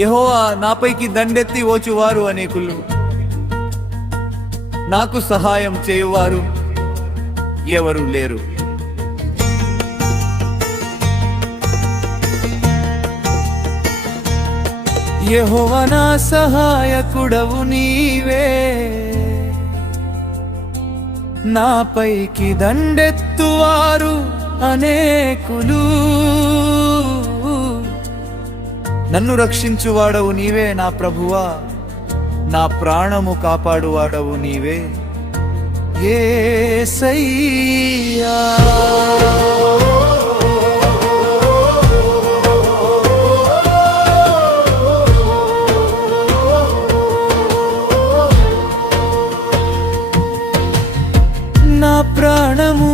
యెహోవా నాపైకి దండెత్తి ఓచువారు అనేకులు, నాకు సహాయం చేయువారు ఎవరు లేరు. యెహోవా నా సహాయకుడవు నీవే, నాపైకి దండెత్తువారు అనేకులు. నన్ను రక్షించువాడవు నీవే నా ప్రభువా, నా ప్రాణము కాపాడువాడవు నీవే యేసయ్యా. నా ప్రాణము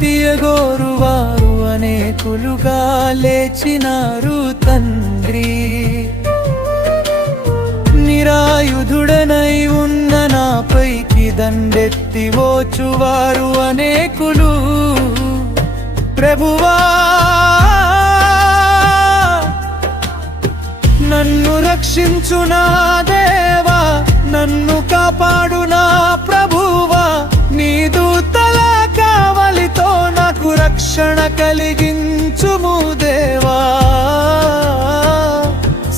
తీయగోరువారు అనేకులుగా లేచినారు తండ్రి. నిరాయుధుడనై ఉన్న నాపైకి దండెత్తి ఓచువారు అనేకులు. ప్రభువా నన్ను రక్షించు నా దేవా, నన్ను కాపాడు నా ప్రభువా. నీ దూతల కావలితో నాకు రక్షణ కలిగించుము దేవా.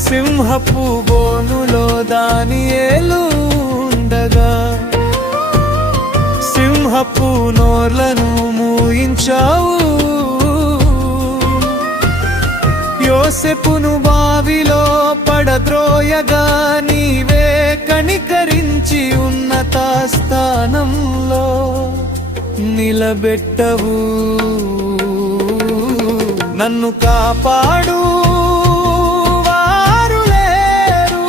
సింహపు బోనులో దానియేలు ఉండగా సింహపు నోర్లను మూయించావు. యోసేపును బావిలో పడద్రోయగా నీవే కనికరించి ఉన్నత స్థానంలో నిలబెట్టవు. నన్ను కాపాడు వారు లేరు,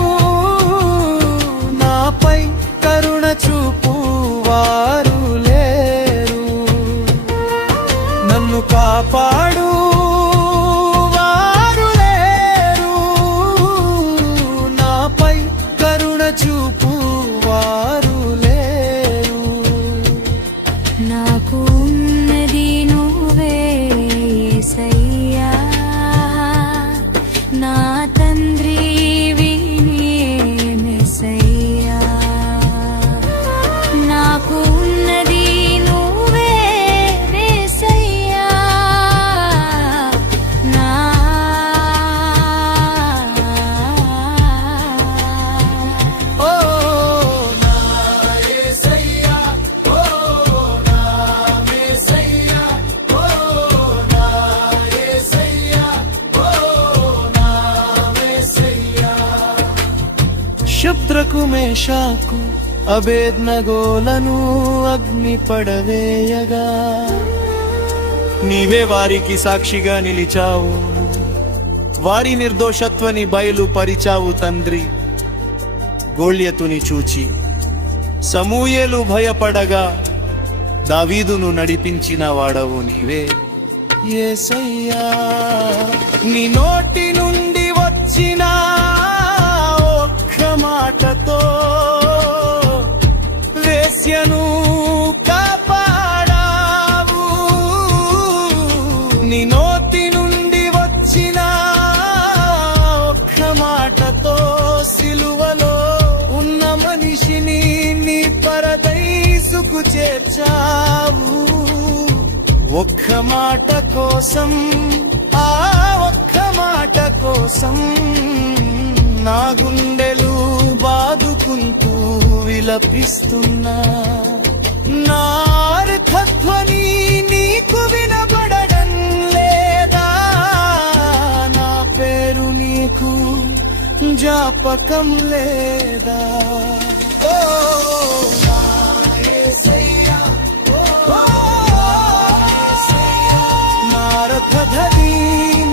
నాపై కరుణ చూపు వారు లేరు. నన్ను కాపాడు వారు లేరు, నాపై కరుణ చూపు వారు లేరు. నాకు ఉన్నది నువ్వే యేసయ్యా, నా తండ్రి మెస్సయ్యా. నాకు ఉన్నది నువ్వే యేసయ్యా, నా ఓ నా యేసయ్యా, ఓ నా మెస్సయ్యా, ఓ నా యేసయ్యా, ఓ నా మెస్సయ్యా. శద్రకు మేషాకు అబేద్నగోలను అగ్ని పడవేయగా నీవే వారికి సాక్షిగా నిలిచావు. వారి నిర్దోషత్వని బయలుపరిచావు తండ్రి. గోల్యతుని చూచి సమూయేలు భయపడగా దావీదును నడిపించిన వాడవు నీవే యేసయ్యా. నీ నోటి నుండి వచ్చిన ఒక్క మాటతో వేశ్యను కాపాడావు. నీ నోటి నుండి వచ్చిన ఒక్క మాటతో సిలువలో ఉన్న మనిషిని నీ పరదైసుకు చేర్చావు. ఒక్క మాట కోసం, ఆ ఒక్క మాట కోసం నా గుండెలు బాదుకుంటూ విలపిస్తున్నా. నా అర్థధ్వని నీకు వినబడడం లేదా? నా పేరు నీకు జ్ఞాపకం లేదా? ఓ నా యేసయ్యా, ఓ నా అర్థధ్వని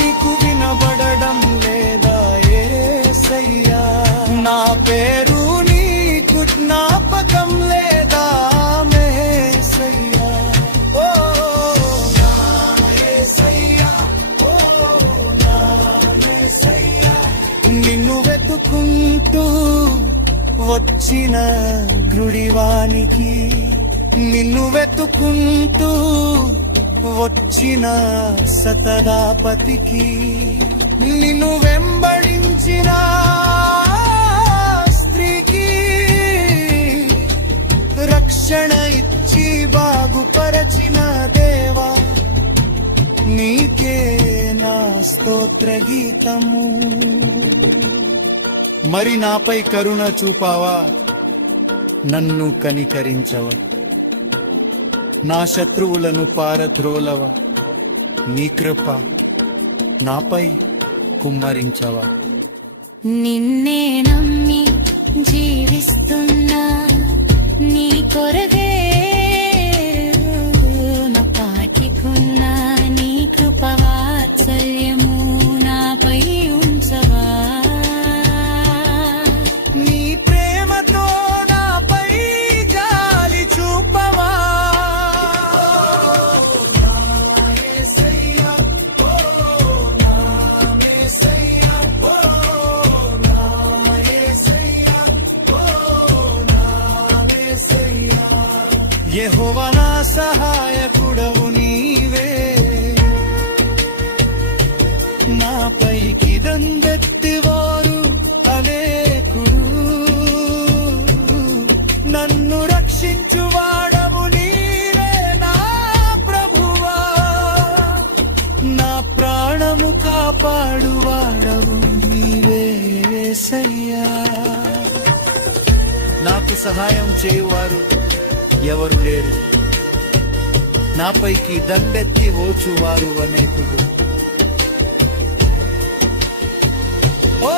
నీకు వినబడడం లేదా యేసయ్యా? నా పేరు నీకు జ్ఞాపకం లేదా మెస్సయ్యా? ఓ నా యేసయ్యా, ఓ నా మెస్సయ్యా. నిన్ను వెతుకుంటూ వచ్చిన గుడివానికి, నిన్ను వెతుకుంటూ వచ్చిన సతదాపతికి, నిన్ను వెంబడించ ప్రేమించిన స్త్రీకి రక్షణ ఇచ్చి బాగుపరచిన దేవా, నీకే నా స్తోత్ర గీతము. మరి నాపై కరుణ చూపావా, నన్ను కనికరించవా, నా శత్రువులను పారద్రోలవా, నీ కృప నాపై కుమ్మరించవా. నిన్నే నమ్మి జీవిస్తున్నా, నీ కొరగే నా పాటికున్నా, నీ కృపవాత్సల్యము నాపై ఉంచవా. నీ ప్రేమతో నాపై జాలి చూపవా. యెహోవా నా సహాయకుడవు నీవే, నాపైకి దండెత్తివారు అనేకుడు. నన్ను రక్షించువాడవు నీవే నా ప్రభువా, నా ప్రాణము కాపాడువాడవు నీవే యేసయ్యా. నాకు సహాయం చేయువారు ఎవరు లేరు, నాపైకి దండెత్తి ఓచువారు అనేకుడు. ఓ